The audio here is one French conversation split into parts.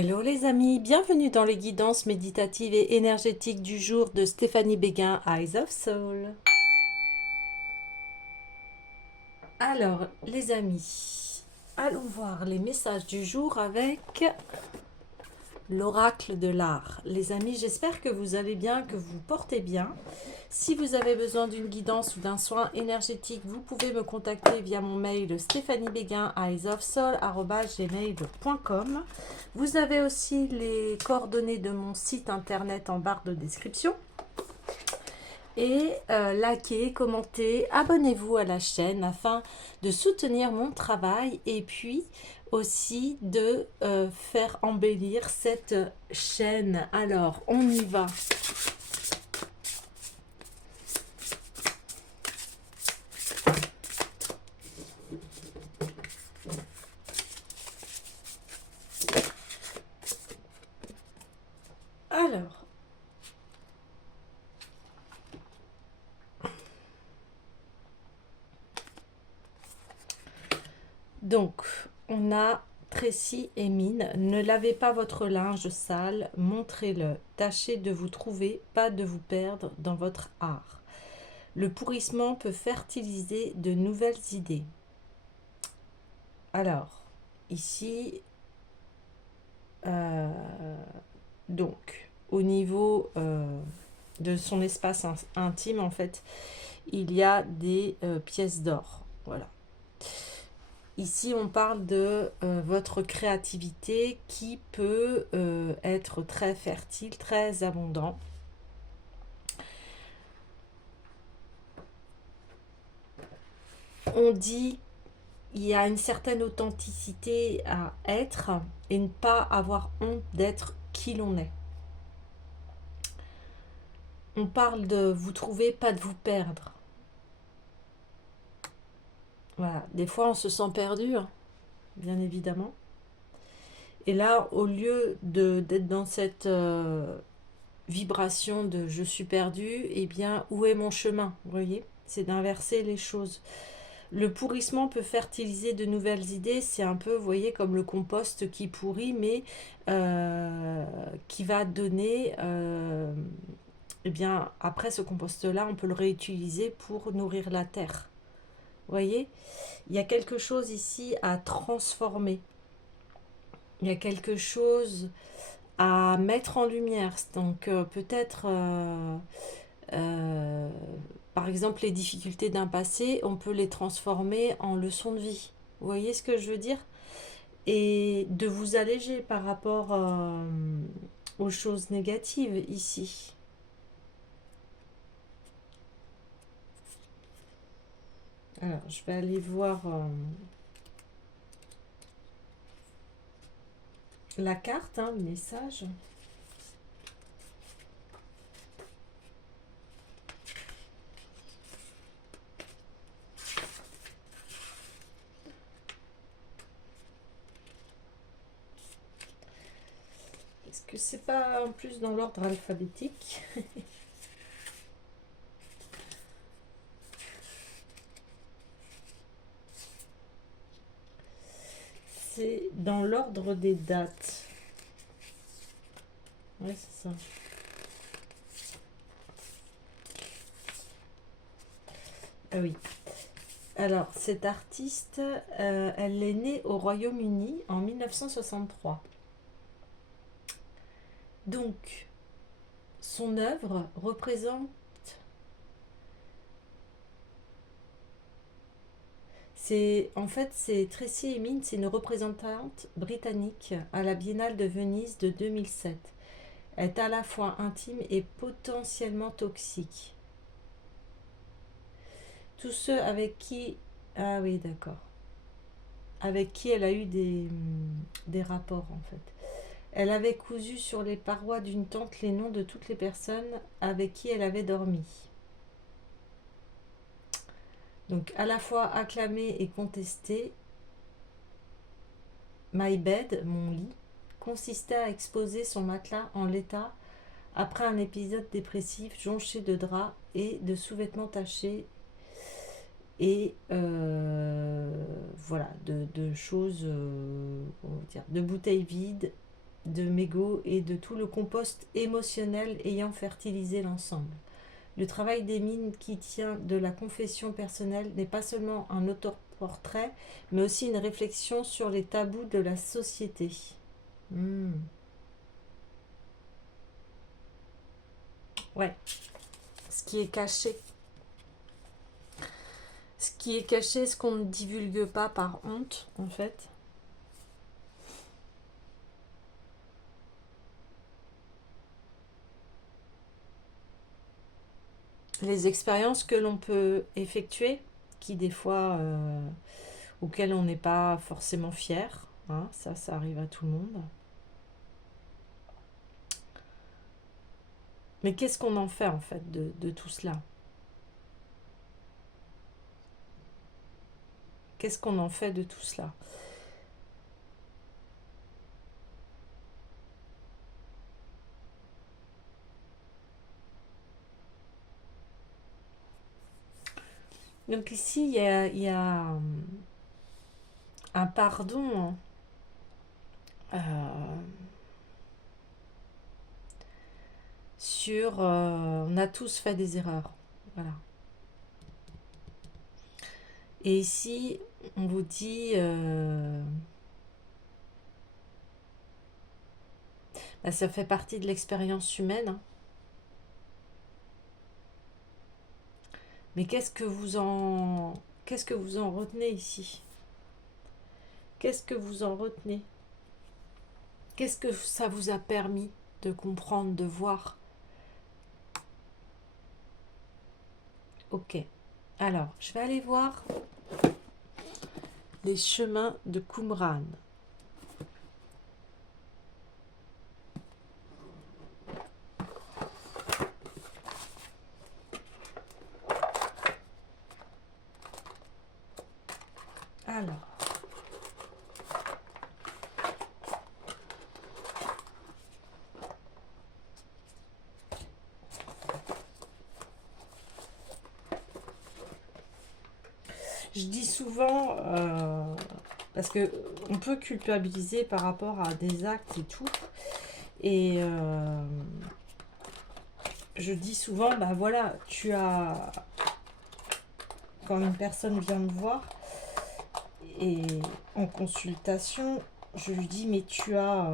Hello les amis, bienvenue dans les guidances méditatives et énergétiques du jour de Stéphanie Béguin, Eyes of Soul. Alors les amis, allons voir les messages du jour avec l'oracle de l'art. Les amis, j'espère que vous allez bien, que vous vous portez bien. Si vous avez besoin d'une guidance ou d'un soin énergétique, vous pouvez me contacter via mon mail stephaniebéguin@gmail.com. Vous avez aussi les coordonnées de mon site internet en barre de description. Et likez, commentez, abonnez-vous à la chaîne afin de soutenir mon travail et puis aussi de faire embellir cette chaîne. Alors, on y va. Alors, donc, on a Tracy et Mine. Ne lavez pas votre linge sale, montrez-le. Tâchez de vous trouver, pas de vous perdre dans votre art. Le pourrissement peut fertiliser de nouvelles idées. Alors, ici, donc, au niveau de son espace intime, en fait, il y a des pièces d'or. Voilà. Ici, on parle de votre créativité qui peut être très fertile, très abondant. On dit il y a une certaine authenticité à être et ne pas avoir honte d'être qui l'on est. On parle de vous trouver, pas de vous perdre. Voilà, des fois on se sent perdu, hein, bien évidemment. Et là, au lieu d'être dans cette vibration de je suis perdu, eh bien, où est mon chemin? Vous voyez, c'est d'inverser les choses. Le pourrissement peut fertiliser de nouvelles idées. C'est un peu, vous voyez, comme le compost qui pourrit, mais qui va donner. Eh bien, après ce compost-là, on peut le réutiliser pour nourrir la terre. Vous voyez, il y a quelque chose ici à transformer. Il y a quelque chose à mettre en lumière. Donc peut-être, euh, par exemple, les difficultés d'un passé, on peut les transformer en leçons de vie. Vous voyez ce que je veux dire? Et de vous alléger par rapport aux choses négatives ici. Alors, je vais aller voir la carte, hein, le message. Est-ce que c'est pas en plus dans l'ordre alphabétique? C'est dans l'ordre des dates. Ouais, c'est ça. Ah oui. Alors, cette artiste, elle est née au Royaume-Uni en 1963. Donc, son œuvre représente... c'est Tracy Emin, c'est une représentante britannique à la Biennale de Venise de 2007. Elle est à la fois intime et potentiellement toxique. Tous ceux avec qui... Ah oui, d'accord. Avec qui elle a eu des rapports, en fait. Elle avait cousu sur les parois d'une tente les noms de toutes les personnes avec qui elle avait dormi. Donc, à la fois acclamée et contestée, My Bed, mon lit, consistait à exposer son matelas en l'état après un épisode dépressif jonché de draps et de sous-vêtements tachés et voilà, de choses, on va dire, de bouteilles vides, de mégots et de tout le compost émotionnel ayant fertilisé l'ensemble. Le travail d'Émile, qui tient de la confession personnelle, n'est pas seulement un autoportrait, mais aussi une réflexion sur les tabous de la société. Ouais, ce qui est caché. Ce qui est caché, ce qu'on ne divulgue pas par honte, en fait. Les expériences que l'on peut effectuer, qui des fois, auxquelles on n'est pas forcément fier, hein, ça arrive à tout le monde. Mais qu'est-ce qu'on en fait, en fait, de tout cela? Qu'est-ce qu'on en fait de tout cela? Donc ici, il y a un pardon, sur... on a tous fait des erreurs. Voilà. Et ici, on vous dit... bah, ça fait partie de l'expérience humaine. Hein. Mais qu'est-ce que vous en retenez ici? Qu'est-ce que vous en retenez? Qu'est-ce que ça vous a permis de comprendre, de voir? Ok. Alors, je vais aller voir les chemins de Qumran. Alors. Je dis souvent, parce que on peut culpabiliser par rapport à des actes et tout, et je dis souvent, bah voilà, tu as, quand une personne vient me voir, et en consultation, je lui dis, mais tu as...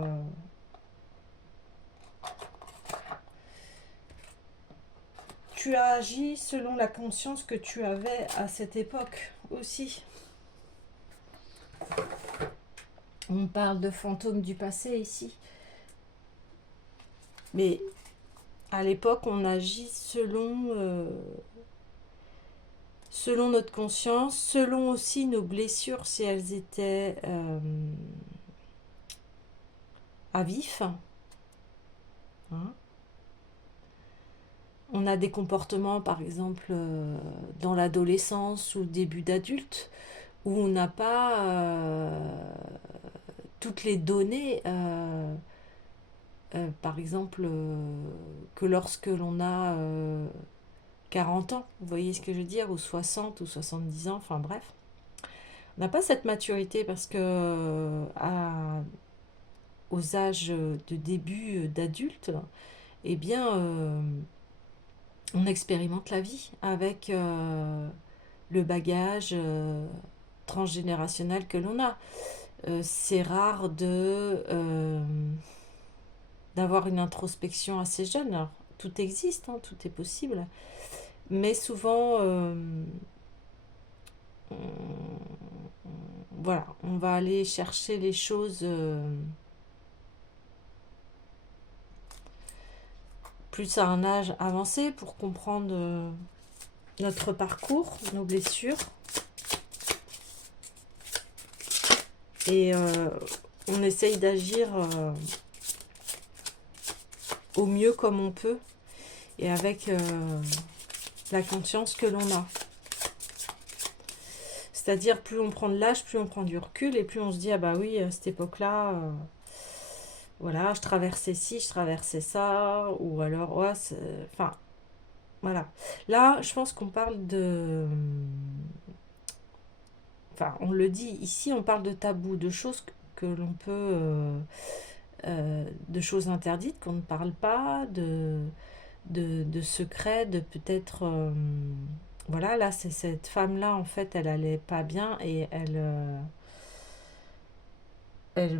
tu as agi selon la conscience que tu avais à cette époque aussi. On parle de fantômes du passé ici. Mais à l'époque, on agit selon notre conscience, selon aussi nos blessures, si elles étaient à vif. Hein. On a des comportements, par exemple, dans l'adolescence ou le début d'adulte, où on n'a pas toutes les données, par exemple, que lorsque l'on a 40 ans, vous voyez ce que je veux dire, ou 60 ou 70 ans, enfin bref. On n'a pas cette maturité parce que aux âges de début d'adulte, eh bien, on expérimente la vie avec le bagage transgénérationnel que l'on a. C'est rare d'avoir une introspection assez jeune. Alors, tout existe, hein, tout est possible. Mais souvent, voilà, on va aller chercher les choses plus à un âge avancé pour comprendre notre parcours, nos blessures. Et on essaye d'agir au mieux comme on peut et avec la conscience que l'on a. C'est-à-dire, plus on prend de l'âge, plus on prend du recul et plus on se dit, ah bah oui, à cette époque-là, voilà, je traversais ci, je traversais ça, ou alors, ouais, enfin, voilà. Là, je pense qu'on parle de... Enfin, on le dit ici, on parle de tabous, de choses que l'on peut de choses interdites, qu'on ne parle pas, de secrets, de peut-être... voilà, là, c'est cette femme-là, en fait, elle allait pas bien et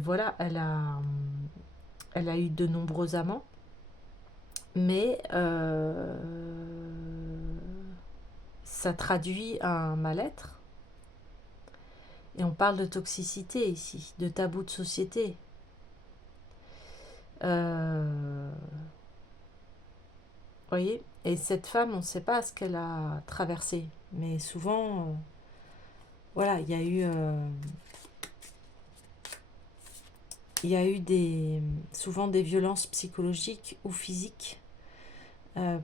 voilà, elle a eu de nombreux amants, mais ça traduit un mal-être. Et on parle de toxicité ici, de tabou de société. Voyez. Et cette femme, on ne sait pas ce qu'elle a traversé. Mais souvent, voilà, il y a eu souvent des violences psychologiques ou physiques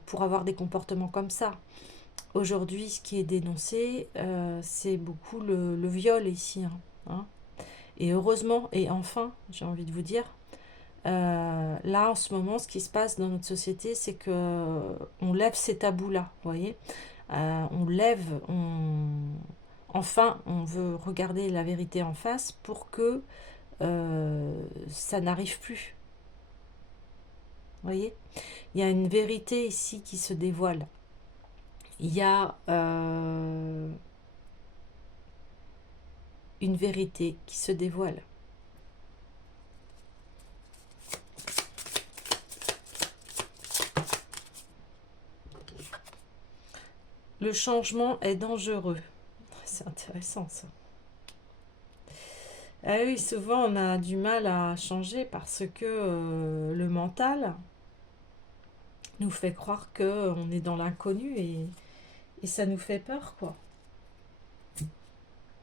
pour avoir des comportements comme ça. Aujourd'hui, ce qui est dénoncé, c'est beaucoup le viol ici. Hein. Et heureusement, et enfin, j'ai envie de vous dire, là en ce moment, ce qui se passe dans notre société, c'est que on lève ces tabous-là, vous voyez. On lève, enfin, on veut regarder la vérité en face pour que ça n'arrive plus. Vous voyez, il y a une vérité ici qui se dévoile. Il y a une vérité qui se dévoile. Le changement est dangereux. C'est intéressant ça. Ah oui, souvent on a du mal à changer parce que le mental nous fait croire qu'on est dans l'inconnu et ça nous fait peur, quoi.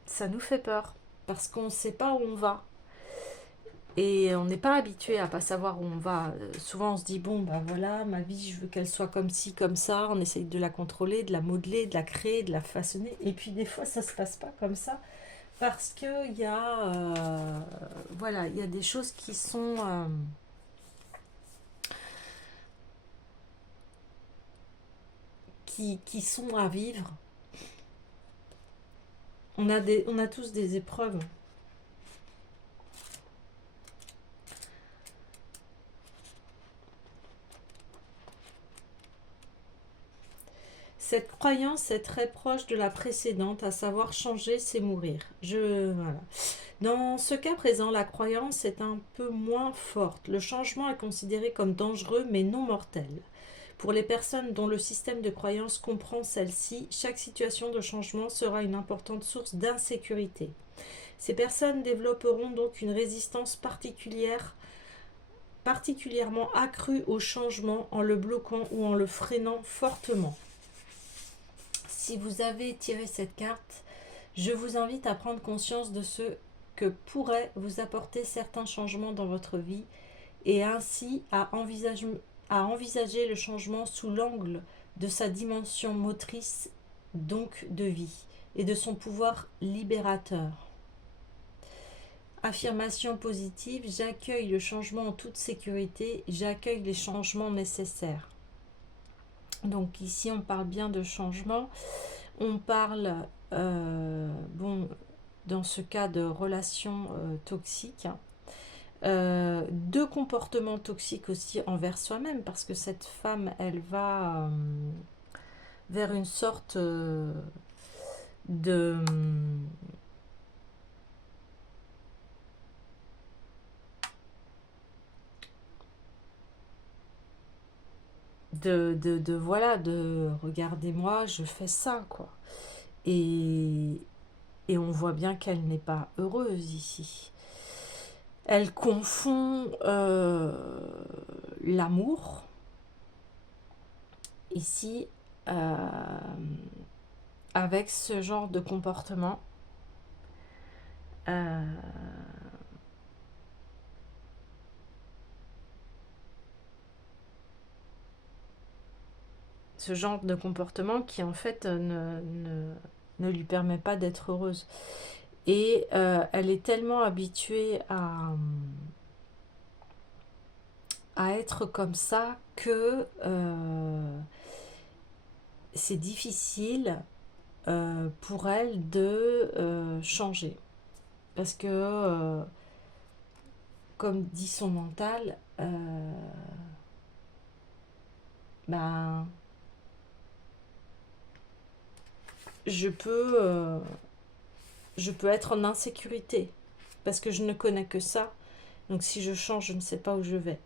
Ça nous fait peur parce qu'on ne sait pas où on va. Et on n'est pas habitué à pas savoir où on va. Souvent on se dit, bon, ben voilà, ma vie, je veux qu'elle soit comme ci, comme ça. On essaye de la contrôler, de la modeler, de la créer, de la façonner. Et puis des fois, ça se passe pas comme ça. Parce qu'il y a, voilà, il y a des choses qui sont à vivre. On a tous des épreuves. Cette croyance est très proche de la précédente, à savoir changer, c'est mourir. Voilà. Dans ce cas présent, la croyance est un peu moins forte. Le changement est considéré comme dangereux mais non mortel. Pour les personnes dont le système de croyance comprend celle-ci, chaque situation de changement sera une importante source d'insécurité. Ces personnes développeront donc une résistance particulièrement accrue au changement en le bloquant ou en le freinant fortement. Si vous avez tiré cette carte, je vous invite à prendre conscience de ce que pourrait vous apporter certains changements dans votre vie et ainsi à envisager le changement sous l'angle de sa dimension motrice, donc de vie, et de son pouvoir libérateur. Affirmation positive, j'accueille le changement en toute sécurité, j'accueille les changements nécessaires. Donc ici on parle bien de changement, on parle, bon, dans ce cas de relations toxiques, de comportements toxiques aussi envers soi-même, parce que cette femme, elle va vers une sorte de... voilà, de regardez-moi, je fais ça, quoi. Et, et on voit bien qu'elle n'est pas heureuse ici. Elle confond l'amour, ici, avec ce genre de comportement. Ce genre de comportement qui en fait ne lui permet pas d'être heureuse. Et elle est tellement habituée à être comme ça que c'est difficile pour elle de changer. Parce que comme dit son mental, ben, je peux être en insécurité parce que je ne connais que ça. Donc si je change, je ne sais pas où je vais.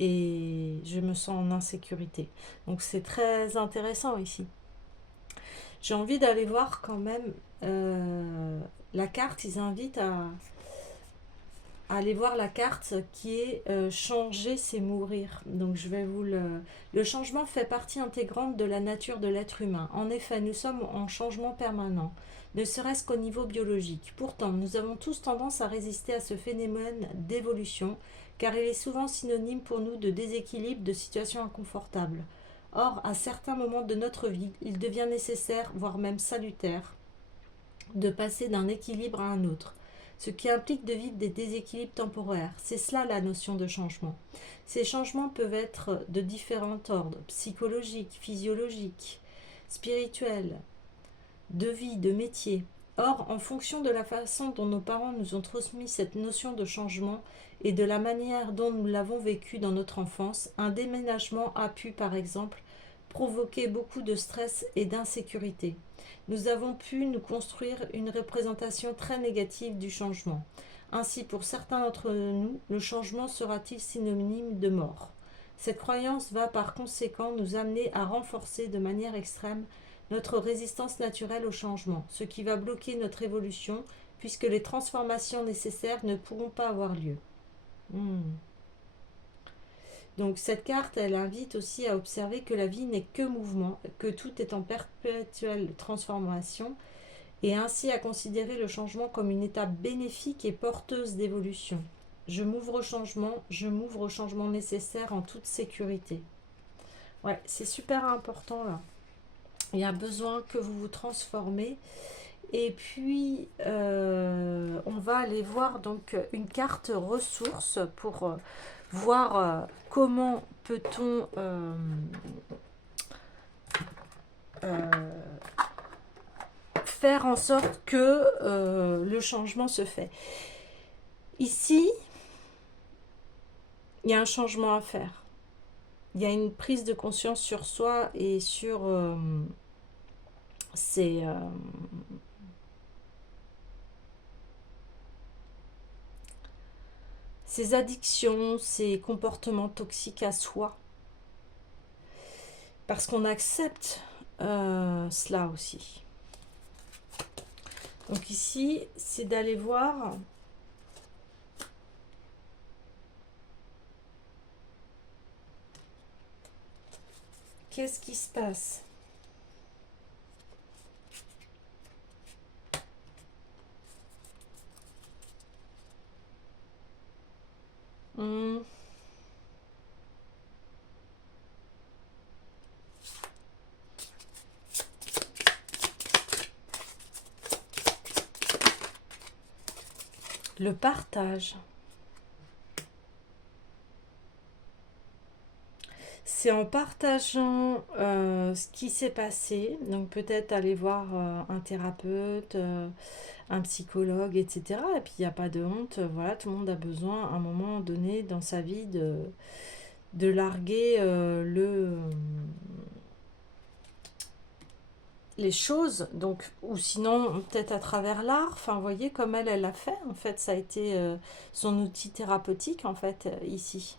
Et je me sens en insécurité. Donc c'est très intéressant ici. J'ai envie d'aller voir quand même la carte. Ils invitent à aller voir la carte qui est changer, c'est mourir. Donc je vais vous le... Le changement fait partie intégrante de la nature de l'être humain. En effet, nous sommes en changement permanent, ne serait-ce qu'au niveau biologique. Pourtant, nous avons tous tendance à résister à ce phénomène d'évolution, car il est souvent synonyme pour nous de déséquilibre, de situations inconfortables. Or, à certains moments de notre vie, il devient nécessaire, voire même salutaire, de passer d'un équilibre à un autre, ce qui implique de vivre des déséquilibres temporaires. C'est cela la notion de changement. Ces changements peuvent être de différents ordres, psychologiques, physiologiques, spirituels, de vie, de métier. Or, en fonction de la façon dont nos parents nous ont transmis cette notion de changement et de la manière dont nous l'avons vécu dans notre enfance, un déménagement a pu, par exemple, provoquer beaucoup de stress et d'insécurité. Nous avons pu nous construire une représentation très négative du changement. Ainsi, pour certains d'entre nous, le changement sera-t-il synonyme de mort? Cette croyance va par conséquent nous amener à renforcer de manière extrême notre résistance naturelle au changement, ce qui va bloquer notre évolution puisque les transformations nécessaires ne pourront pas avoir lieu. Donc cette carte, elle invite aussi à observer que la vie n'est que mouvement, que tout est en perpétuelle transformation, et ainsi à considérer le changement comme une étape bénéfique et porteuse d'évolution. Je m'ouvre au changement nécessaire en toute sécurité. Ouais, c'est super important là. Il y a besoin que vous vous transformez. Et puis, on va aller voir donc une carte ressources pour voir comment peut-on faire en sorte que le changement se fait. Ici, il y a un changement à faire. Il y a une prise de conscience sur soi et sur ces addictions, ces comportements toxiques à soi. Parce qu'on accepte cela aussi. Donc ici, c'est d'aller voir qu'est-ce qui se passe. Le partage. C'est en partageant ce qui s'est passé, donc peut-être aller voir un thérapeute, un psychologue, etc. Et puis il n'y a pas de honte, voilà, tout le monde a besoin à un moment donné dans sa vie de larguer les choses, donc, ou sinon peut-être à travers l'art, enfin vous voyez comme elle l'a fait, en fait ça a été son outil thérapeutique en fait ici.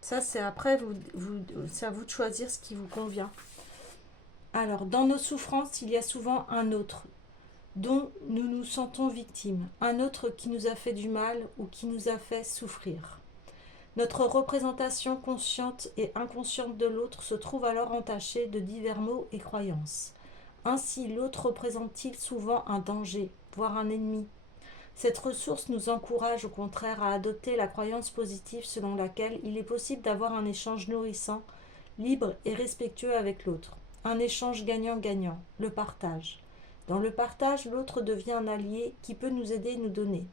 Ça c'est après, c'est à vous de choisir ce qui vous convient. Alors dans nos souffrances il y a souvent un autre dont nous nous sentons victimes, un autre qui nous a fait du mal ou qui nous a fait souffrir. Notre représentation consciente et inconsciente de l'autre se trouve alors entachée de divers mots et croyances. Ainsi, l'autre représente-t-il souvent un danger, voire un ennemi. Cette ressource nous encourage au contraire à adopter la croyance positive selon laquelle il est possible d'avoir un échange nourrissant, libre et respectueux avec l'autre. Un échange gagnant-gagnant, le partage. Dans le partage, l'autre devient un allié qui peut nous aider et nous donner.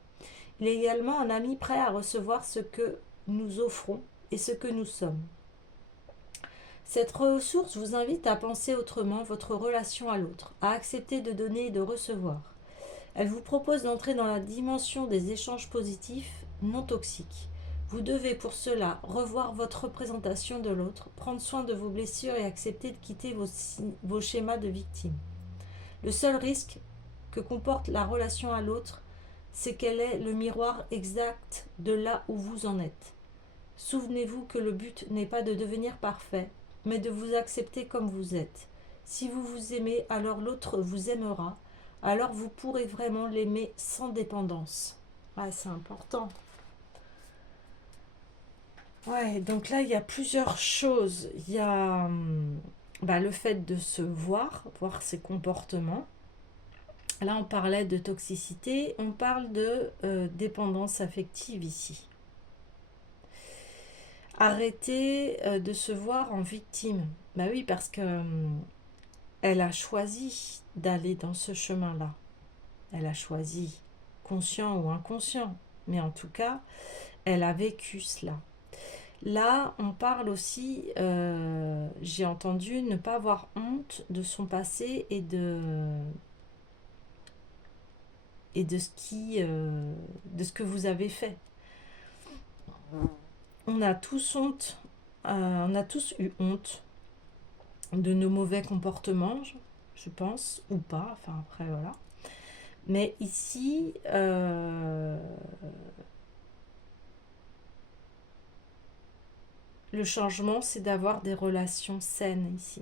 Il est également un ami prêt à recevoir ce que nous offrons et ce que nous sommes. Cette ressource vous invite à penser autrement votre relation à l'autre, à accepter de donner et de recevoir. Elle vous propose d'entrer dans la dimension des échanges positifs non toxiques. Vous devez pour cela revoir votre représentation de l'autre, prendre soin de vos blessures et accepter de quitter vos schémas de victime. Le seul risque que comporte la relation à l'autre, c'est qu'elle est le miroir exact de là où vous en êtes. Souvenez-vous que le but n'est pas de devenir parfait, mais de vous accepter comme vous êtes. Si vous vous aimez, alors l'autre vous aimera. Alors vous pourrez vraiment l'aimer sans dépendance. Ouais, c'est important. Ouais, donc là, il y a plusieurs choses. Il y a le fait de se voir ses comportements. Là, on parlait de toxicité, on parle de dépendance affective ici. Arrêter de se voir en victime. Bah oui, parce que elle a choisi d'aller dans ce chemin-là. Elle a choisi, conscient ou inconscient, mais en tout cas, elle a vécu cela. Là, on parle aussi, j'ai entendu, ne pas avoir honte de son passé et de ce que vous avez fait. On a tous honte, on a tous eu honte de nos mauvais comportements, je pense, ou pas, enfin après voilà. Mais ici, le changement, c'est d'avoir des relations saines ici.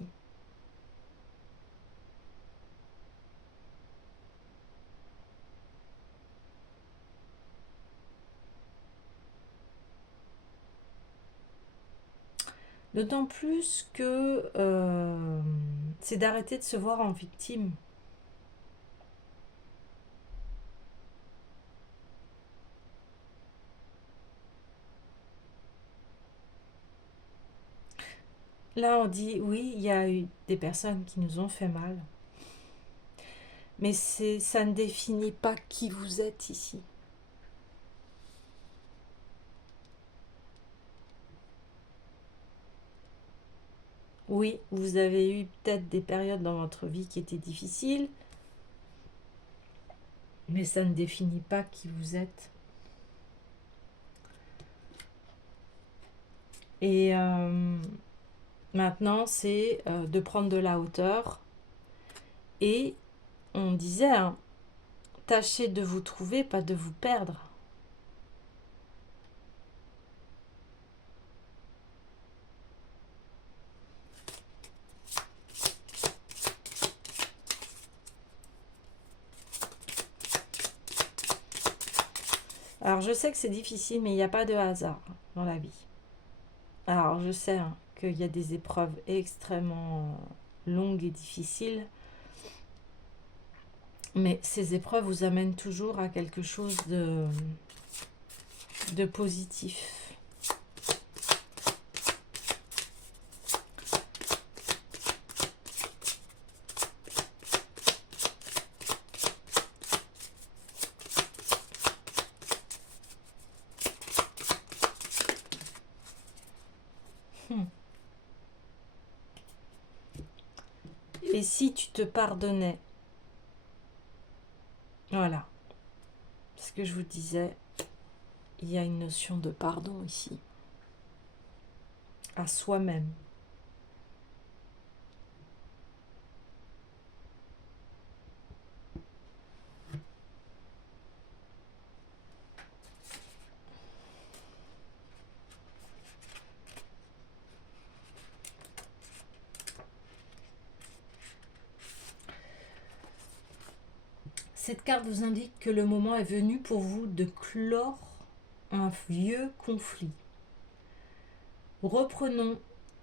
D'autant plus que c'est d'arrêter de se voir en victime. Là, on dit, oui, il y a eu des personnes qui nous ont fait mal. Mais ça ne définit pas qui vous êtes ici. Oui, vous avez eu peut-être des périodes dans votre vie qui étaient difficiles, mais ça ne définit pas qui vous êtes. Et maintenant, c'est de prendre de la hauteur. Et on disait, hein, tâchez de vous trouver, pas de vous perdre. Alors je sais que c'est difficile, mais il n'y a pas de hasard dans la vie. Alors je sais qu'il y a des épreuves extrêmement longues et difficiles, mais ces épreuves vous amènent toujours à quelque chose de positif. Et si tu te pardonnais, voilà, ce que je vous disais, il y a une notion de pardon ici, à soi-même. Cette carte vous indique que le moment est venu pour vous de clore un vieux conflit. Reprenons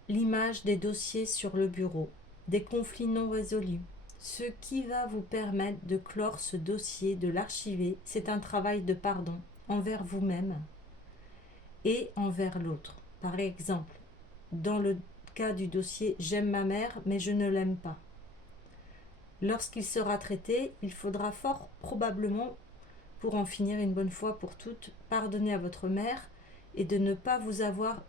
l'image des dossiers sur le bureau, des conflits non résolus. Ce qui va vous permettre de clore ce dossier, de l'archiver, c'est un travail de pardon envers vous-même et envers l'autre. Par exemple, dans le cas du dossier « J'aime ma mère, mais je ne l'aime pas ». Lorsqu'il sera traité, il faudra fort probablement, pour en finir une bonne fois pour toutes, pardonner à votre mère et de ne pas vous avoir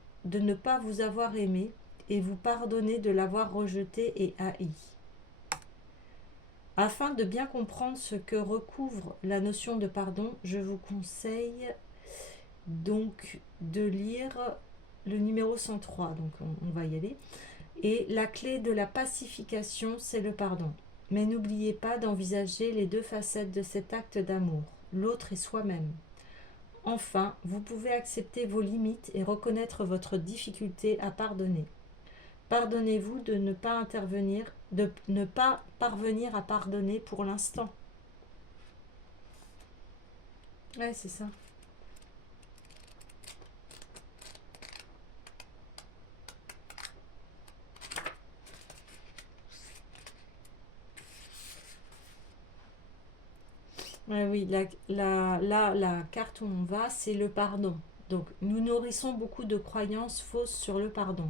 aimé et vous pardonner de l'avoir rejeté et haï. Afin de bien comprendre ce que recouvre la notion de pardon, je vous conseille donc de lire le numéro 103, donc on va y aller. Et la clé de la pacification, c'est le pardon. Mais n'oubliez pas d'envisager les deux facettes de cet acte d'amour, l'autre et soi-même. Enfin, vous pouvez accepter vos limites et reconnaître votre difficulté à pardonner. Pardonnez-vous de ne pas intervenir, de ne pas parvenir à pardonner pour l'instant. Ouais, c'est ça. Ouais, oui, la carte où on va, c'est le pardon. Donc, nous nourrissons beaucoup de croyances fausses sur le pardon.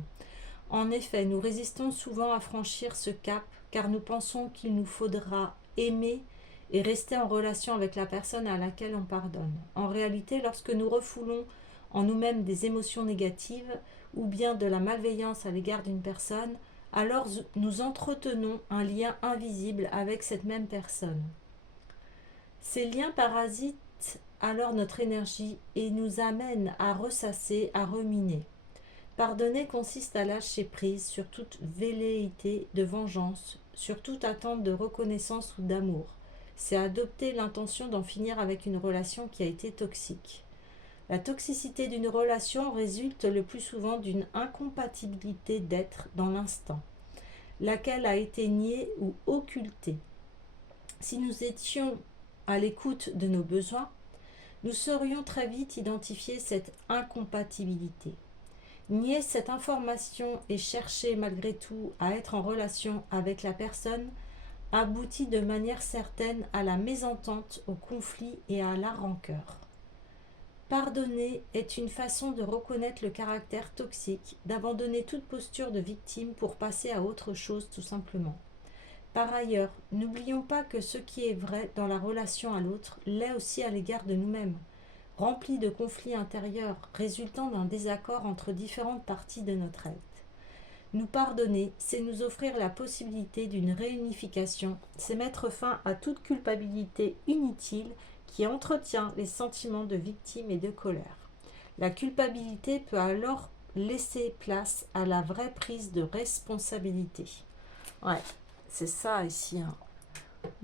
En effet, nous résistons souvent à franchir ce cap car nous pensons qu'il nous faudra aimer et rester en relation avec la personne à laquelle on pardonne. En réalité, lorsque nous refoulons en nous-mêmes des émotions négatives ou bien de la malveillance à l'égard d'une personne, alors nous entretenons un lien invisible avec cette même personne. Ces liens parasitent alors notre énergie et nous amènent à ressasser, à ruminer. Pardonner consiste à lâcher prise sur toute velléité de vengeance, sur toute attente de reconnaissance ou d'amour. C'est adopter l'intention d'en finir avec une relation qui a été toxique. La toxicité d'une relation résulte le plus souvent d'une incompatibilité d'être dans l'instant, laquelle a été niée ou occultée. Si nous étions à l'écoute de nos besoins, nous saurions très vite identifier cette incompatibilité. Nier cette information et chercher malgré tout à être en relation avec la personne aboutit de manière certaine à la mésentente, au conflit et à la rancœur. Pardonner est une façon de reconnaître le caractère toxique, d'abandonner toute posture de victime pour passer à autre chose tout simplement. Par ailleurs, n'oublions pas que ce qui est vrai dans la relation à l'autre l'est aussi à l'égard de nous-mêmes. Rempli de conflits intérieurs résultant d'un désaccord entre différentes parties de notre être. Nous pardonner, c'est nous offrir la possibilité d'une réunification, c'est mettre fin à toute culpabilité inutile qui entretient les sentiments de victime et de colère. La culpabilité peut alors laisser place à la vraie prise de responsabilité. Ouais, c'est ça ici. Hein.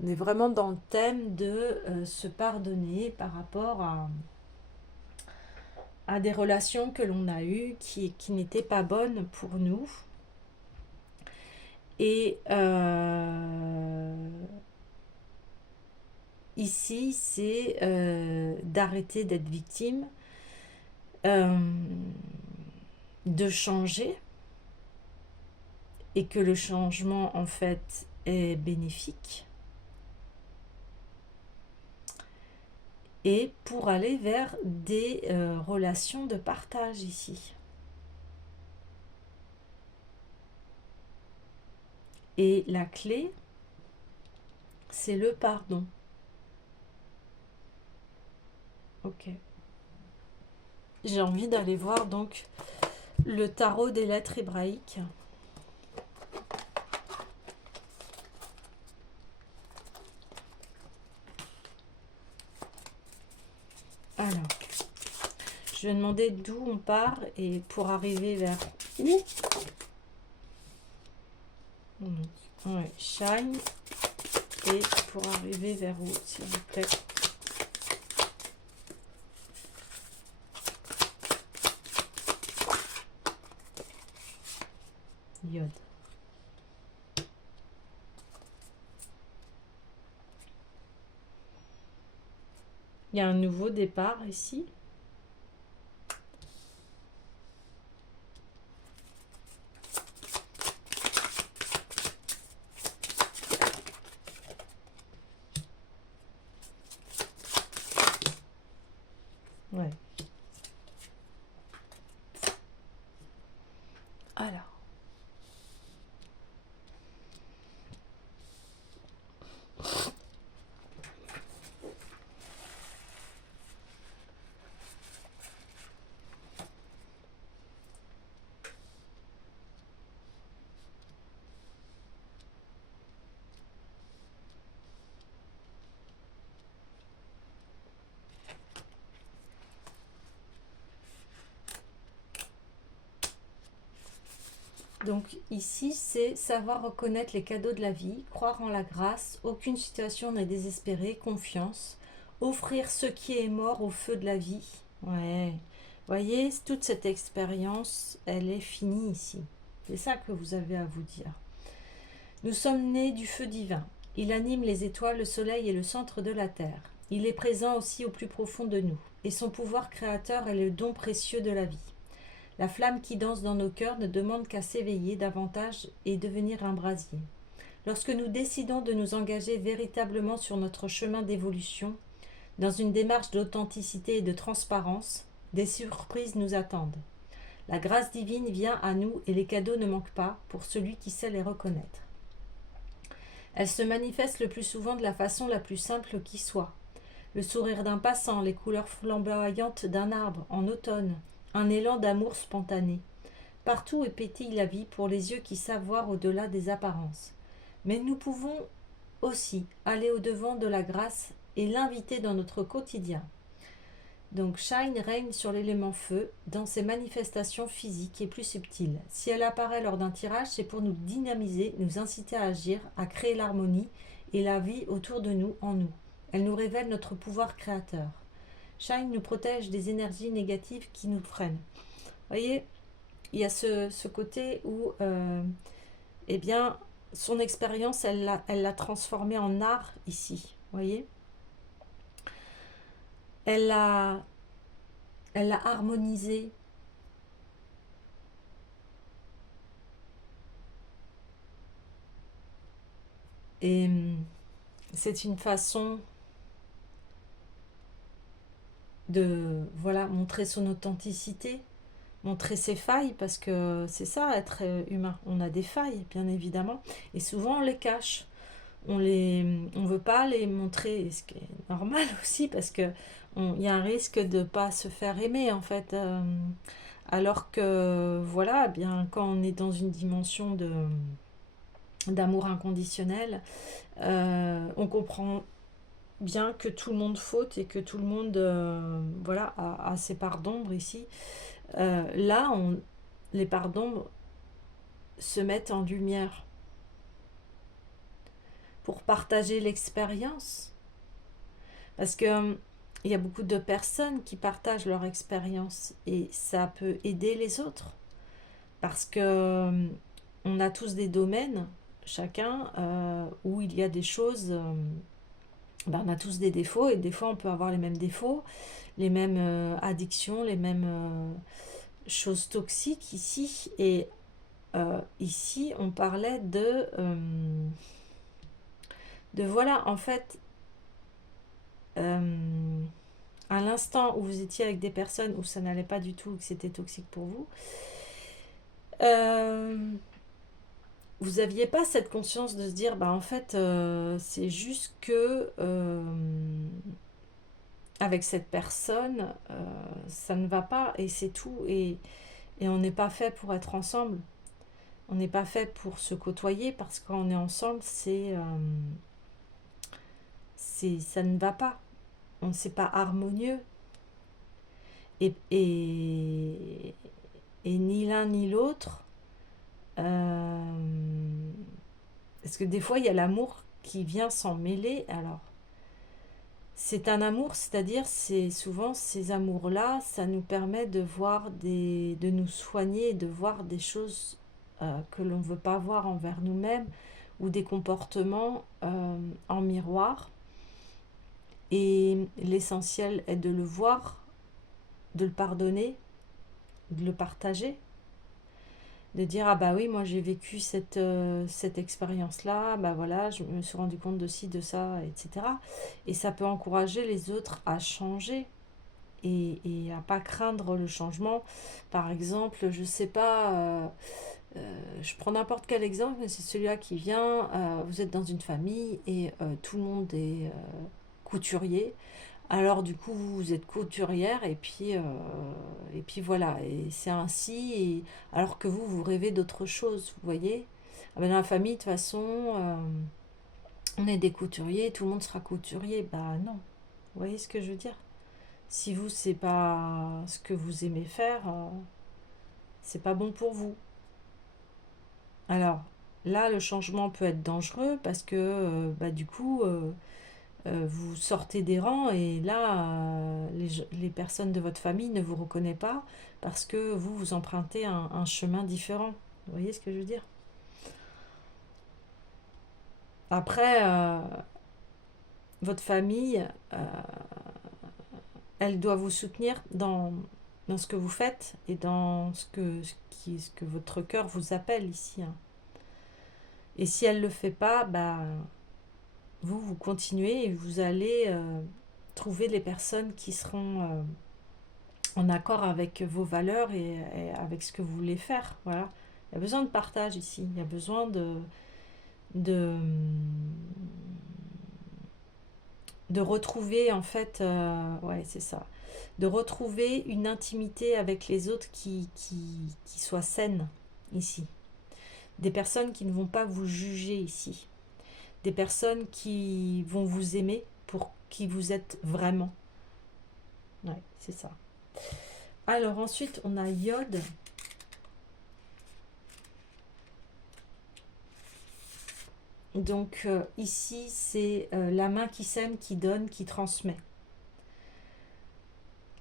On est vraiment dans le thème de se pardonner par rapport à des relations que l'on a eues qui n'étaient pas bonnes pour nous. Et ici, c'est d'arrêter d'être victime, de changer, et que le changement, en fait, est bénéfique. Et pour aller vers des relations de partage ici. Et la clé, c'est le pardon. Ok. J'ai envie d'aller voir donc le tarot des lettres hébraïques. Alors, je vais demander d'où on part et pour arriver vers où. Ouais, shine. Et pour arriver vers où, s'il vous plaît. Iode. Il y a un nouveau départ ici. Ouais. Alors. Donc ici, c'est savoir reconnaître les cadeaux de la vie, croire en la grâce, aucune situation n'est désespérée, confiance, offrir ce qui est mort au feu de la vie. Ouais, voyez, toute cette expérience, elle est finie ici. C'est ça que vous avez à vous dire. Nous sommes nés du feu divin. Il anime les étoiles, le soleil et le centre de la terre. Il est présent aussi au plus profond de nous, et son pouvoir créateur est le don précieux de la vie. La flamme qui danse dans nos cœurs ne demande qu'à s'éveiller davantage et devenir un brasier. Lorsque nous décidons de nous engager véritablement sur notre chemin d'évolution, dans une démarche d'authenticité et de transparence, des surprises nous attendent. La grâce divine vient à nous et les cadeaux ne manquent pas pour celui qui sait les reconnaître. Elle se manifeste le plus souvent de la façon la plus simple qui soit. Le sourire d'un passant, les couleurs flamboyantes d'un arbre en automne, un élan d'amour spontané. Partout pétille la vie pour les yeux qui savent voir au-delà des apparences. Mais nous pouvons aussi aller au-devant de la grâce et l'inviter dans notre quotidien. Donc Shine règne sur l'élément feu dans ses manifestations physiques et plus subtiles. Si elle apparaît lors d'un tirage, c'est pour nous dynamiser, nous inciter à agir, à créer l'harmonie et la vie autour de nous, en nous. Elle nous révèle notre pouvoir créateur. Shine nous protège des énergies négatives qui nous freinent. Vous voyez, il y a ce côté où, eh bien, son expérience, elle l'a transformée en art ici. Vous voyez, elle l'a harmonisé. Et c'est une façon de, voilà, montrer son authenticité, montrer ses failles, parce que c'est ça, être humain. On a des failles, bien évidemment, et souvent on les cache. On veut pas les montrer, ce qui est normal aussi, parce que il y a un risque de pas se faire aimer, en fait. Alors que, voilà, eh bien, quand on est dans une dimension d'amour inconditionnel, on comprend bien que tout le monde faute et que tout le monde voilà, a ses parts d'ombre ici. Là, les parts d'ombre se mettent en lumière pour partager l'expérience. Parce que il y a beaucoup de personnes qui partagent leur expérience et ça peut aider les autres. Parce que on a tous des domaines, chacun, où il y a des choses. On a tous des défauts et des fois on peut avoir les mêmes défauts, les mêmes addictions, les mêmes choses toxiques ici. Et ici on parlait de voilà, en fait, à l'instant où vous étiez avec des personnes où ça n'allait pas du tout, que c'était toxique pour vous, vous n'aviez pas cette conscience de se dire, bah en fait, c'est juste que avec cette personne, ça ne va pas et c'est tout. Et on n'est pas fait pour être ensemble. On n'est pas fait pour se côtoyer parce que quand on est ensemble, ça ne va pas. C'est pas harmonieux. Et ni l'un ni l'autre. Parce que des fois, il y a l'amour qui vient s'en mêler. Alors, c'est un amour, c'est-à-dire, c'est souvent ces amours-là, ça nous permet de voir de nous soigner, de voir des choses que l'on ne veut pas voir envers nous-mêmes ou des comportements en miroir. Et l'essentiel est de le voir, de le pardonner, de le partager, de dire ah bah oui, moi j'ai vécu cette expérience-là, bah voilà, je me suis rendu compte de ci, de ça, etc. Et ça peut encourager les autres à changer et à pas craindre le changement. Par exemple, je sais pas, je prends n'importe quel exemple, mais c'est celui-là qui vient. Vous êtes dans une famille et tout le monde est couturier. Alors du coup, vous êtes couturière et puis voilà, et c'est ainsi, et, alors que vous rêvez d'autre chose, vous voyez. Ah ben, dans la famille, de toute façon, on est des couturiers, tout le monde sera couturier. Bah non, vous voyez ce que je veux dire. Si vous, c'est pas ce que vous aimez faire, c'est pas bon pour vous. Alors, là, le changement peut être dangereux parce que, bah, du coup, vous sortez des rangs et là, les personnes de votre famille ne vous reconnaissent pas parce que vous empruntez un chemin différent. Vous voyez ce que je veux dire? Après, votre famille, elle doit vous soutenir dans ce que vous faites et dans ce que votre cœur vous appelle ici, hein. Et si elle ne le fait pas, bah, vous continuez et vous allez trouver les personnes qui seront en accord avec vos valeurs et avec ce que vous voulez faire. Voilà. Il y a besoin de partage ici. Il y a besoin de, de retrouver, en fait, ouais, c'est ça. De retrouver une intimité avec les autres qui soit saine ici. Des personnes qui ne vont pas vous juger ici. Des personnes qui vont vous aimer pour qui vous êtes vraiment. Ouais, c'est ça. Alors ensuite, on a Iode. Donc ici, c'est la main qui sème, qui donne, qui transmet.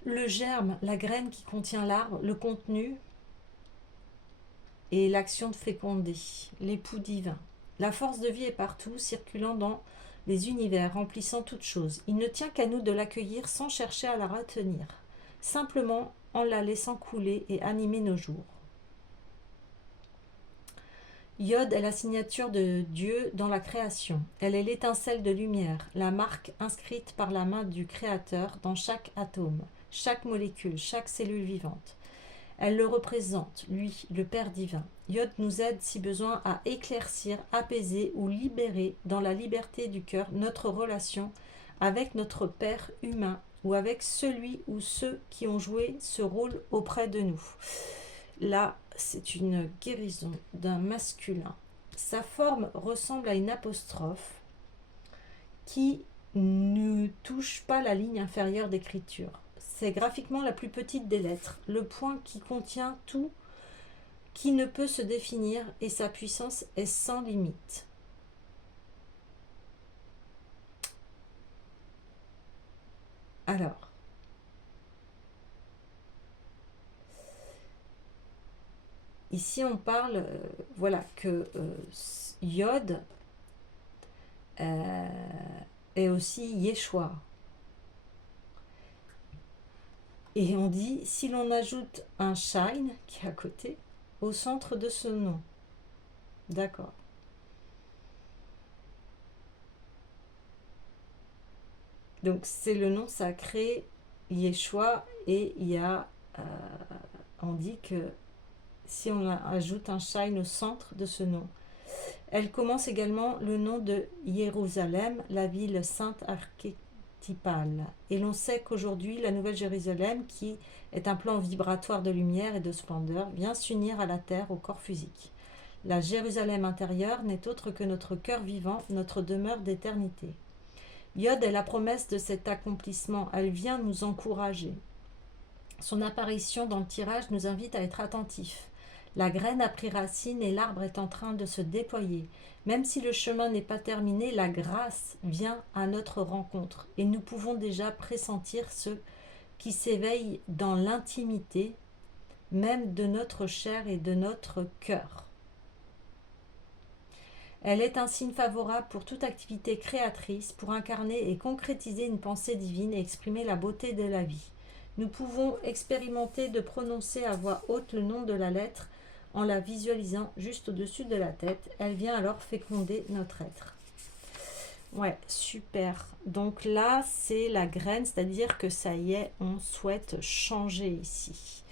Le germe, la graine qui contient l'arbre, le contenu et l'action de féconder, l'époux divin. La force de vie est partout, circulant dans les univers, remplissant toutes choses. Il ne tient qu'à nous de l'accueillir sans chercher à la retenir, simplement en la laissant couler et animer nos jours. Iode est la signature de Dieu dans la création. Elle est l'étincelle de lumière, la marque inscrite par la main du Créateur dans chaque atome, chaque molécule, chaque cellule vivante. Elle le représente, lui, le Père divin. Iode nous aide, si besoin, à éclaircir, apaiser ou libérer, dans la liberté du cœur, notre relation avec notre Père humain ou avec celui ou ceux qui ont joué ce rôle auprès de nous. Là, c'est une guérison d'un masculin. Sa forme ressemble à une apostrophe qui ne touche pas la ligne inférieure d'écriture. C'est graphiquement la plus petite des lettres, le point qui contient tout qui ne peut se définir et sa puissance est sans limite. Alors, ici on parle, voilà, que Yod est aussi Yeshua. Et on dit, si l'on ajoute un shine, qui est à côté, au centre de ce nom. D'accord. Donc c'est le nom sacré Yeshua et il y a, on dit que si on ajoute un shine au centre de ce nom, elle commence également le nom de Jérusalem, la ville sainte archétypale. Et l'on sait qu'aujourd'hui, la Nouvelle Jérusalem, qui est un plan vibratoire de lumière et de splendeur, vient s'unir à la terre, au corps physique. La Jérusalem intérieure n'est autre que notre cœur vivant, notre demeure d'éternité. Yod est la promesse de cet accomplissement. Elle vient nous encourager. Son apparition dans le tirage nous invite à être attentifs. La graine a pris racine et l'arbre est en train de se déployer. Même si le chemin n'est pas terminé, la grâce vient à notre rencontre et nous pouvons déjà pressentir ce qui s'éveille dans l'intimité même de notre chair et de notre cœur. Elle est un signe favorable pour toute activité créatrice, pour incarner et concrétiser une pensée divine et exprimer la beauté de la vie. Nous pouvons expérimenter de prononcer à voix haute le nom de la lettre en la visualisant juste au-dessus de la tête. Elle vient alors féconder notre être. Ouais, super. Donc là, c'est la graine, c'est-à-dire que ça y est, on souhaite changer ici.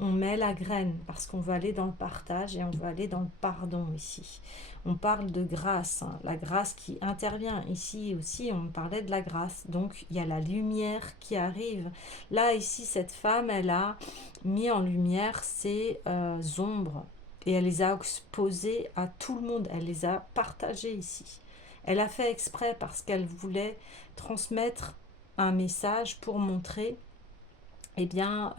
On met la graine parce qu'on va aller dans le partage et on va aller dans le pardon ici. On parle de grâce, hein, la grâce qui intervient. Ici aussi, on parlait de la grâce. Donc, il y a la lumière qui arrive. Là, ici, cette femme, elle a mis en lumière ses ombres et elle les a exposées à tout le monde. Elle les a partagées ici. Elle a fait exprès parce qu'elle voulait transmettre un message pour montrer, eh bien,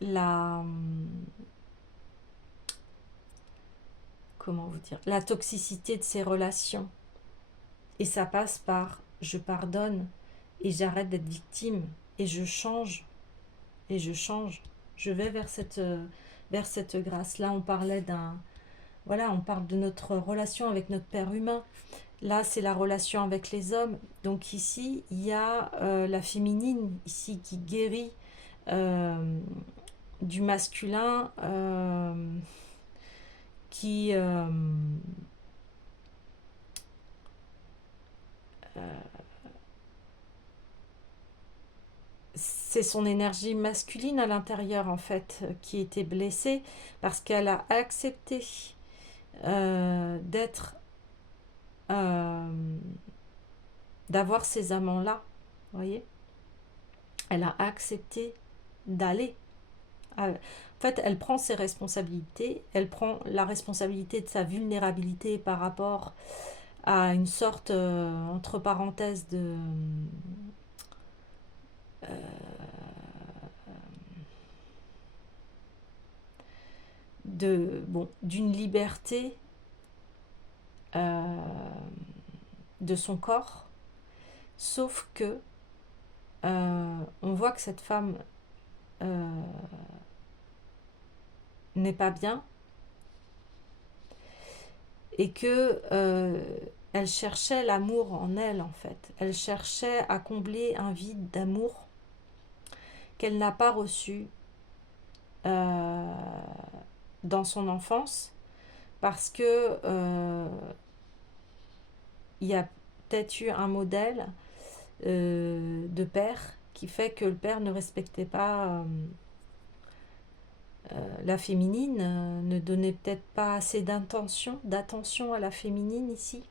la, comment vous dire, la toxicité de ces relations. Et ça passe par je pardonne et j'arrête d'être victime et je change et je change. Je vais vers cette grâce. Là, on parlait voilà, on parle de notre relation avec notre père humain. Là, c'est la relation avec les hommes. Donc ici, il y a la féminine ici qui guérit du masculin qui c'est son énergie masculine à l'intérieur en fait qui était blessée parce qu'elle a accepté d'être d'avoir ces amants-là, vous voyez. Elle a accepté d'aller. En fait, elle prend ses responsabilités, elle prend la responsabilité de sa vulnérabilité par rapport à une sorte, entre parenthèses, d'une liberté de son corps, sauf que on voit que cette femme n'est pas bien et que elle cherchait l'amour en elle en fait. Elle cherchait à combler un vide d'amour qu'elle n'a pas reçu dans son enfance parce que il y a peut-être eu un modèle de père qui fait que le père ne respectait pas la féminine, ne donnait peut-être pas assez d'attention à la féminine ici.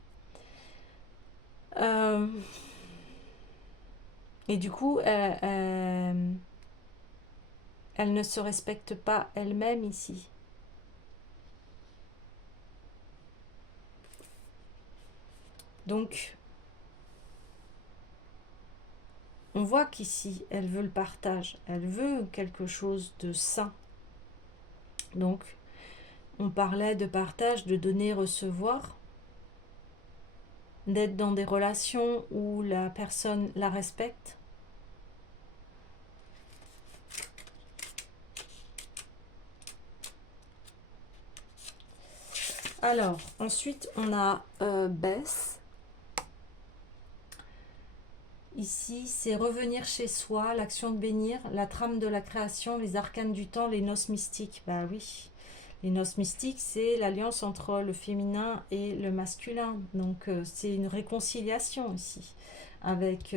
Et du coup, elle ne se respecte pas elle-même ici. Donc, on voit qu'ici, elle veut le partage, elle veut quelque chose de sain. Donc, on parlait de partage, de donner, recevoir, d'être dans des relations où la personne la respecte. Alors, ensuite, on a Bess. Ici, c'est revenir chez soi, l'action de bénir, la trame de la création, les arcanes du temps, les noces mystiques. Bah oui, les noces mystiques, c'est l'alliance entre le féminin et le masculin. Donc, c'est une réconciliation ici avec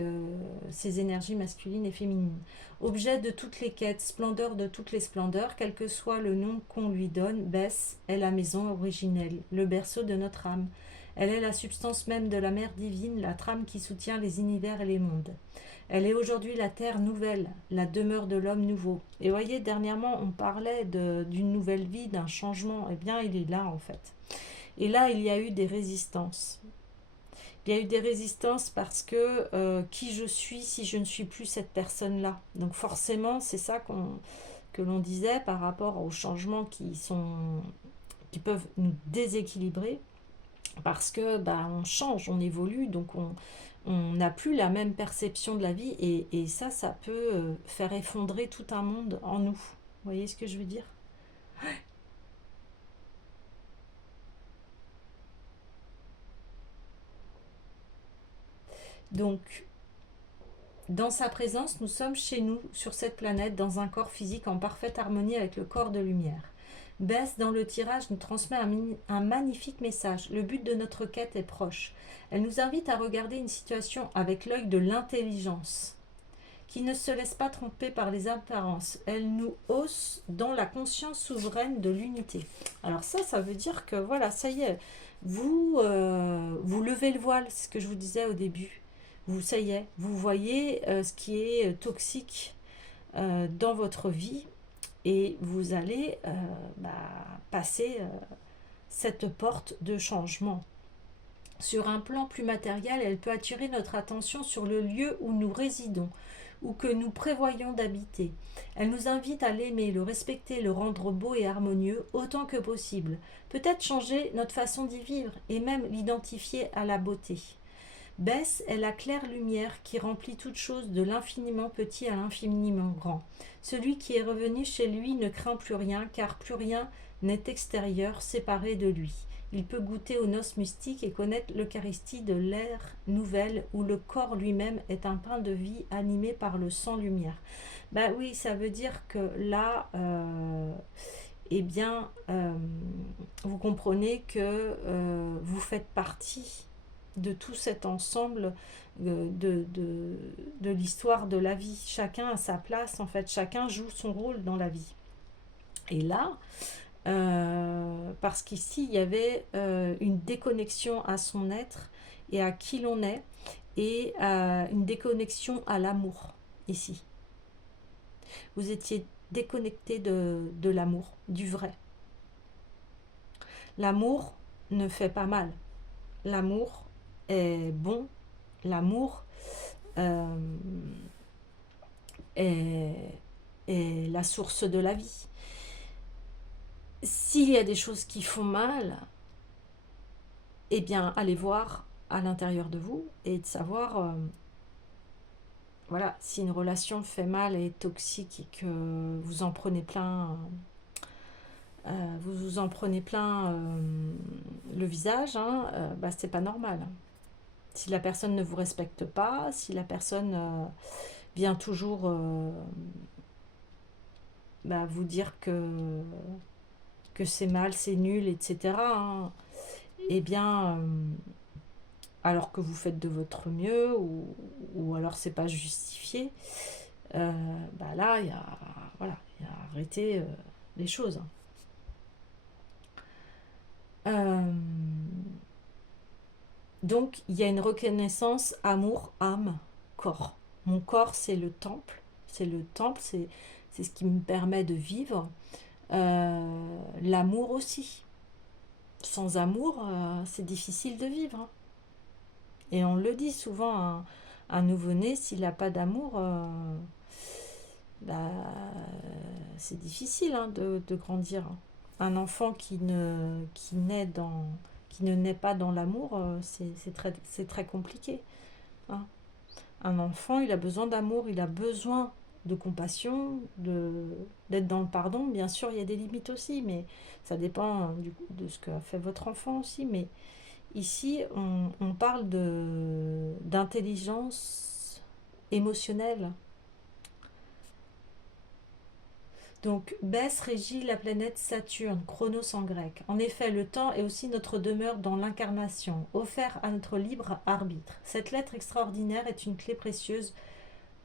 ces énergies masculines et féminines. Objet de toutes les quêtes, splendeur de toutes les splendeurs, quel que soit le nom qu'on lui donne, Bess est la maison originelle, le berceau de notre âme. Elle est la substance même de la mère divine, la trame qui soutient les univers et les mondes. Elle est aujourd'hui la terre nouvelle, la demeure de l'homme nouveau. Et voyez, dernièrement, on parlait d'une nouvelle vie, d'un changement. Eh bien, il est là, en fait. Et là, il y a eu des résistances. Il y a eu des résistances parce que qui je suis si je ne suis plus cette personne-là. Donc forcément, c'est ça que l'on disait par rapport aux changements qui peuvent nous déséquilibrer. Parce que on change, on évolue, donc on n'a plus la même perception de la vie et ça peut faire effondrer tout un monde en nous. Vous voyez ce que je veux dire? Donc, dans sa présence, nous sommes chez nous, sur cette planète, dans un corps physique en parfaite harmonie avec le corps de lumière. Bess, dans le tirage, nous transmet un magnifique message. Le but de notre quête est proche. Elle nous invite à regarder une situation avec l'œil de l'intelligence, qui ne se laisse pas tromper par les apparences. Elle nous hausse dans la conscience souveraine de l'unité. Alors ça veut dire que voilà, ça y est, vous levez le voile, c'est ce que je vous disais au début. Ça y est, vous voyez ce qui est toxique dans votre vie et vous allez passer cette porte de changement. Sur un plan plus matériel, elle peut attirer notre attention sur le lieu où nous résidons, ou que nous prévoyons d'habiter. Elle nous invite à l'aimer, le respecter, le rendre beau et harmonieux autant que possible. Peut-être changer notre façon d'y vivre et même l'identifier à la beauté. Bess est la claire lumière qui remplit toute chose de l'infiniment petit à l'infiniment grand. Celui qui est revenu chez lui ne craint plus rien, car plus rien n'est extérieur, séparé de lui. Il peut goûter aux noces mystiques et connaître l'Eucharistie de l'ère nouvelle où le corps lui-même est un pain de vie animé par le sang-lumière. Ben oui, ça veut dire que là, eh bien, vous comprenez que vous faites partie de tout cet ensemble de l'histoire de la vie. Chacun a sa place, en fait, chacun joue son rôle dans la vie. Et là, parce qu'ici, il y avait une déconnexion à son être et à qui l'on est, et une déconnexion à l'amour, ici. Vous étiez déconnecté de l'amour, du vrai. L'amour ne fait pas mal. L'amour est bon, l'amour est la source de la vie. S'il y a des choses qui font mal, eh bien, allez voir à l'intérieur de vous et de savoir, voilà, si une relation fait mal et est toxique et que vous en prenez plein, le visage, hein, bah, c'est pas normal. Si la personne ne vous respecte pas, si la personne vient toujours bah, vous dire que c'est mal, c'est nul, etc., hein, eh bien, alors que vous faites de votre mieux, ou alors c'est pas justifié, bah là, il y a, voilà, il y a arrêté les choses. Donc, il y a une reconnaissance amour, âme, corps. Mon corps, c'est le temple. C'est le temple, c'est ce qui me permet de vivre. L'amour aussi. Sans amour, c'est difficile de vivre. Hein. Et on le dit souvent, un nouveau-né, s'il n'a pas d'amour, bah, c'est difficile hein, de grandir. Un enfant qui ne naît pas dans l'amour, c'est très compliqué. Hein. Un enfant, il a besoin d'amour, il a besoin de compassion, d'être dans le pardon. Bien sûr, il y a des limites aussi, mais ça dépend de ce qu'a fait votre enfant aussi. Mais ici, on parle d'intelligence émotionnelle. Donc, Bess régit la planète Saturne, Chronos en grec. En effet, le temps est aussi notre demeure dans l'incarnation, offert à notre libre arbitre. Cette lettre extraordinaire est une clé précieuse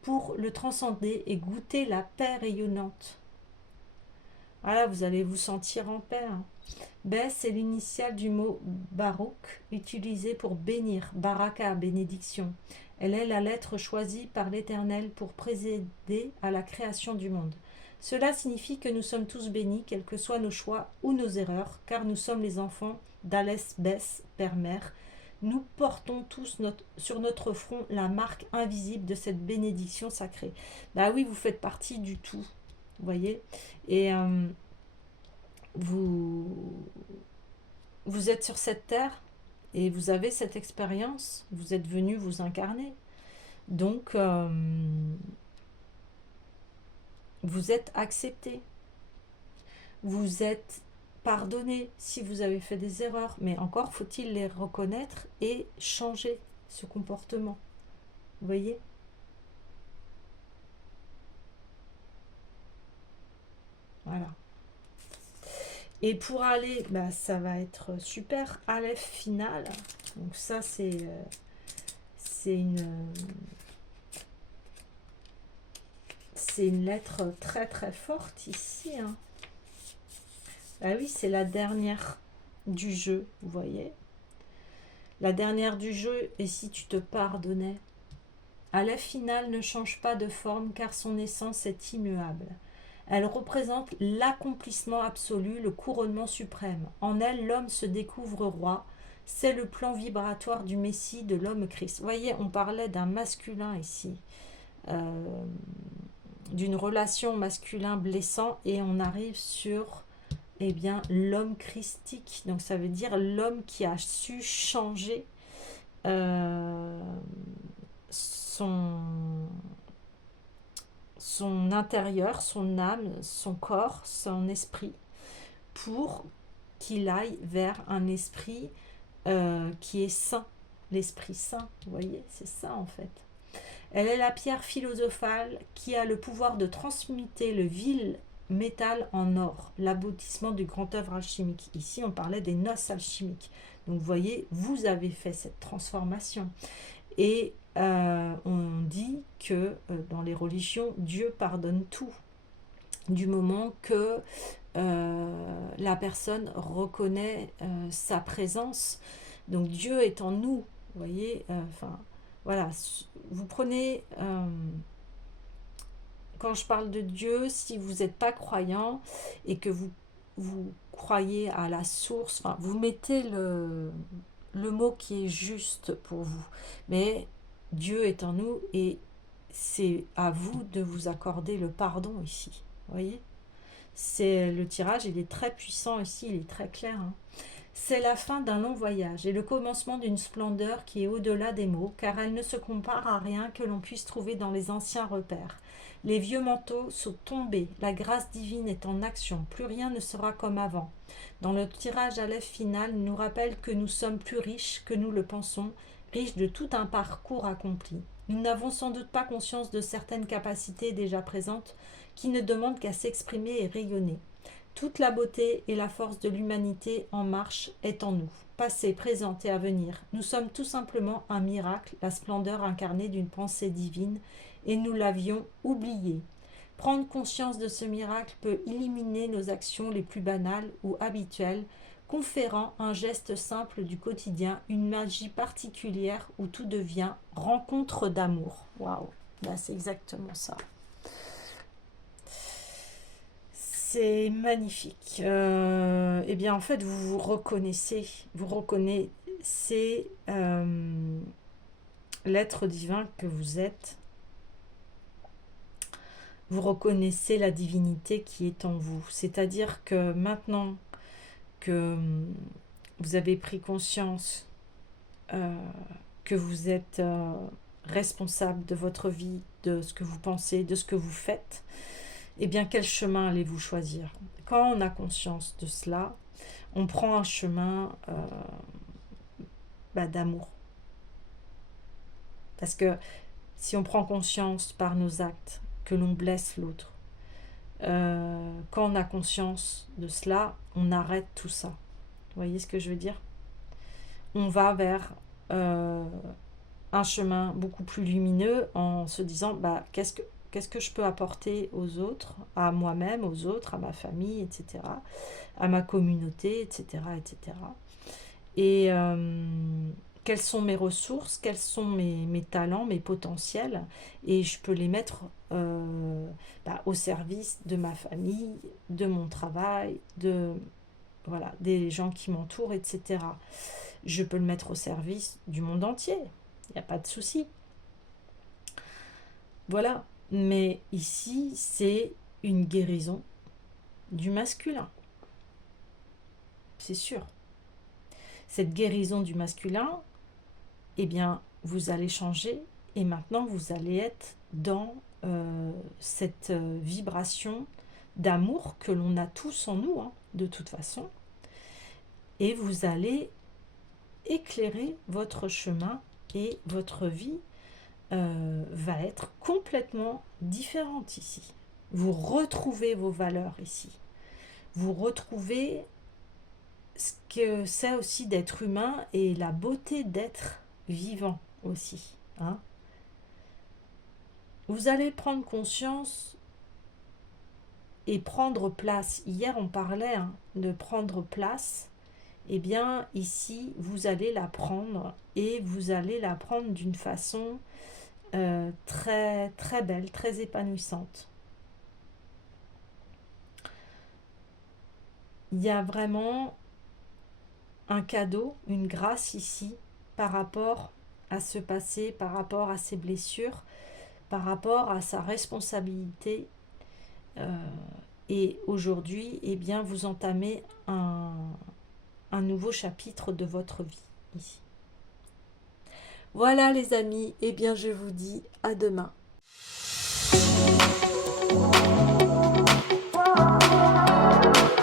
pour le transcender et goûter la paix rayonnante. Voilà, vous allez vous sentir en paix. Hein. Bess est l'initiale du mot Baruch, utilisé pour bénir, baraka, bénédiction. Elle est la lettre choisie par l'Éternel pour présider à la création du monde. Cela signifie que nous sommes tous bénis, quels que soient nos choix ou nos erreurs, car nous sommes les enfants d'Alès Bess, Père-Mère. Nous portons tous sur notre front la marque invisible de cette bénédiction sacrée. Bah oui, vous faites partie du tout, vous voyez. Et vous êtes sur cette terre et vous avez cette expérience. Vous êtes venu vous incarner. Donc, vous êtes accepté. Vous êtes pardonné si vous avez fait des erreurs. Mais encore faut-il les reconnaître et changer ce comportement. Vous voyez ? Voilà. Et pour aller, bah, ça va être super, Aleph final. Donc ça, c'est une lettre très très forte ici. Hein. Ah oui, c'est la dernière du jeu, vous voyez. La dernière du jeu, et si tu te pardonnais. Aleph final ne change pas de forme car son essence est immuable. Elle représente l'accomplissement absolu, le couronnement suprême. En elle, l'homme se découvre roi. C'est le plan vibratoire du Messie, de l'homme Christ. Vous voyez, on parlait d'un masculin ici. euh, d'une relation masculin blessant, et on arrive sur eh bien l'homme christique. Donc ça veut dire l'homme qui a su changer euh, son, son intérieur, son âme, son corps, son esprit, pour qu'il aille vers un esprit qui est saint, l'esprit saint, vous voyez, c'est ça en fait. Elle est la pierre philosophale qui a le pouvoir de transmuter le vil métal en or, l'aboutissement du grand œuvre alchimique. Ici, on parlait des noces alchimiques. Donc, vous voyez, vous avez fait cette transformation. Et on dit que dans les religions, Dieu pardonne tout, du moment que la personne reconnaît sa présence. Donc, Dieu est en nous, vous voyez, voilà, vous prenez, quand je parle de Dieu, si vous n'êtes pas croyant et que vous croyez à la source, enfin, vous mettez le mot qui est juste pour vous. Mais Dieu est en nous et c'est à vous de vous accorder le pardon ici. Vous voyez? C'est le tirage, il est très puissant ici, il est très clair, hein. C'est la fin d'un long voyage et le commencement d'une splendeur qui est au-delà des mots, car elle ne se compare à rien que l'on puisse trouver dans les anciens repères. Les vieux manteaux sont tombés, la grâce divine est en action, plus rien ne sera comme avant. Dans le tirage à l'œuf final, il nous rappelle que nous sommes plus riches que nous le pensons, riches de tout un parcours accompli. Nous n'avons sans doute pas conscience de certaines capacités déjà présentes qui ne demandent qu'à s'exprimer et rayonner. Toute la beauté et la force de l'humanité en marche est en nous, passé, présent et à venir. Nous sommes tout simplement un miracle, la splendeur incarnée d'une pensée divine, et nous l'avions oublié. Prendre conscience de ce miracle peut éliminer nos actions les plus banales ou habituelles, conférant un geste simple du quotidien, une magie particulière où tout devient rencontre d'amour. Waouh, là c'est exactement ça. C'est magnifique. Eh bien, en fait, vous vous reconnaissez l'être divin que vous êtes. Vous reconnaissez la divinité qui est en vous. C'est-à-dire que maintenant que vous avez pris conscience euh, que vous êtes responsable de votre vie, de ce que vous pensez, de ce que vous faites, eh bien, quel chemin allez-vous choisir? Quand on a conscience de cela, on prend un chemin d'amour. Parce que si on prend conscience par nos actes que l'on blesse l'autre, quand on a conscience de cela, on arrête tout ça. Vous voyez ce que je veux dire? On va vers un chemin beaucoup plus lumineux en se disant qu'est-ce que je peux apporter aux autres, à moi-même, aux autres, à ma famille, etc., à ma communauté, etc., etc. Et quelles sont mes ressources, quels sont mes talents, mes potentiels, et je peux les mettre au service de ma famille, de mon travail, voilà, des gens qui m'entourent, etc. Je peux le mettre au service du monde entier, il n'y a pas de souci. Voilà, mais ici, c'est une guérison du masculin, c'est sûr. Cette guérison du masculin, eh bien, vous allez changer et maintenant vous allez être dans cette vibration d'amour que l'on a tous en nous, hein, de toute façon. Et vous allez éclairer votre chemin et votre vie va être complètement différente ici. Vous retrouvez vos valeurs ici. Vous retrouvez ce que c'est aussi d'être humain et la beauté d'être vivant aussi, hein. Vous allez prendre conscience et prendre place. Hier, on parlait de prendre place. Eh bien, ici, vous allez la prendre et vous allez la prendre d'une façon très, très belle, très épanouissante. Il y a vraiment un cadeau, une grâce ici par rapport à ce passé, par rapport à ces blessures, par rapport à sa responsabilité. Et aujourd'hui, eh bien, vous entamez un nouveau chapitre de votre vie ici. Voilà les amis, eh bien je vous dis à demain.